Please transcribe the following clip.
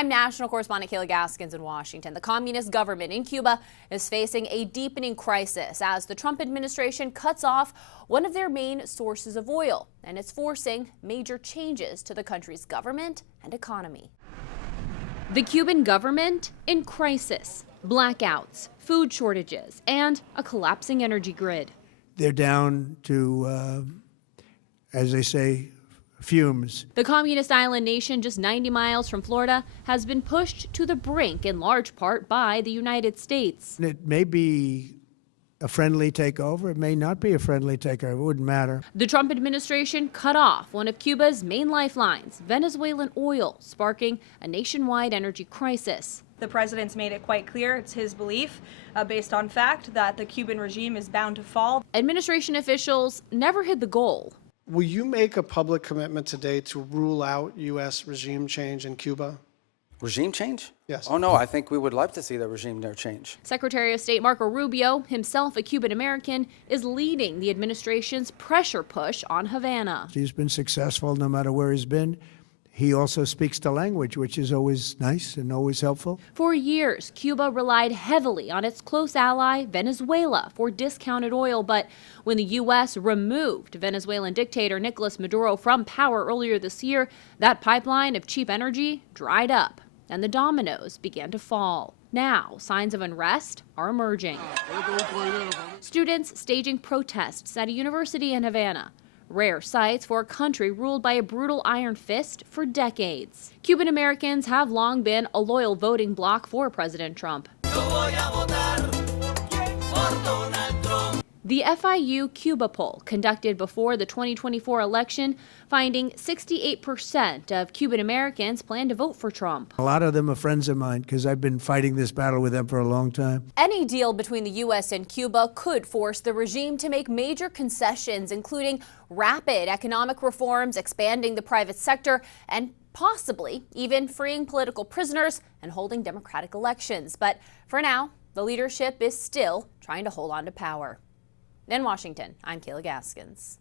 I'm national correspondent Kayla Gaskins in Washington. The communist government in Cuba is facing a deepening crisis as the Trump administration cuts off one of their main sources of oil, and it's forcing major changes to the country's government and economy. The Cuban government in crisis, blackouts, food shortages, and a collapsing energy grid. They're down to, as they say, fumes. The communist island nation just 90 miles from Florida has been pushed to the brink in large part by the United States. It may be a friendly takeover. It may not be a friendly takeover. It wouldn't matter. The Trump administration cut off one of Cuba's main lifelines, Venezuelan oil, sparking a nationwide energy crisis. The president's made it quite clear it's his belief, based on fact, that the Cuban regime is bound to fall. Administration officials never hit the goal. Will you make a public commitment today to rule out U.S. regime change in Cuba? Regime change? Yes. Oh, no, I think we would love to see the regime there change. Secretary of State Marco Rubio, himself a Cuban American, is leading the administration's pressure push on Havana. He's been successful no matter where he's been. He also speaks the language, which is always nice and always helpful. For years, Cuba relied heavily on its close ally, Venezuela, for discounted oil. But when the U.S. removed Venezuelan dictator Nicolas Maduro from power earlier this year, that pipeline of cheap energy dried up, and the dominoes began to fall. Now, signs of unrest are emerging. Students staging protests at a university in Havana. Rare sights for a country ruled by a brutal iron fist for decades. Cuban Americans have long been a loyal voting bloc for President Trump. The FIU Cuba poll conducted before the 2024 election finding 68% of Cuban Americans plan to vote for Trump. A lot of them are friends of mine because I've been fighting this battle with them for a long time. Any deal between the U.S. and Cuba could force the regime to make major concessions, including rapid economic reforms, expanding the private sector, and possibly even freeing political prisoners and holding democratic elections. But for now, the leadership is still trying to hold on to power. In Washington, I'm Kayla Gaskins.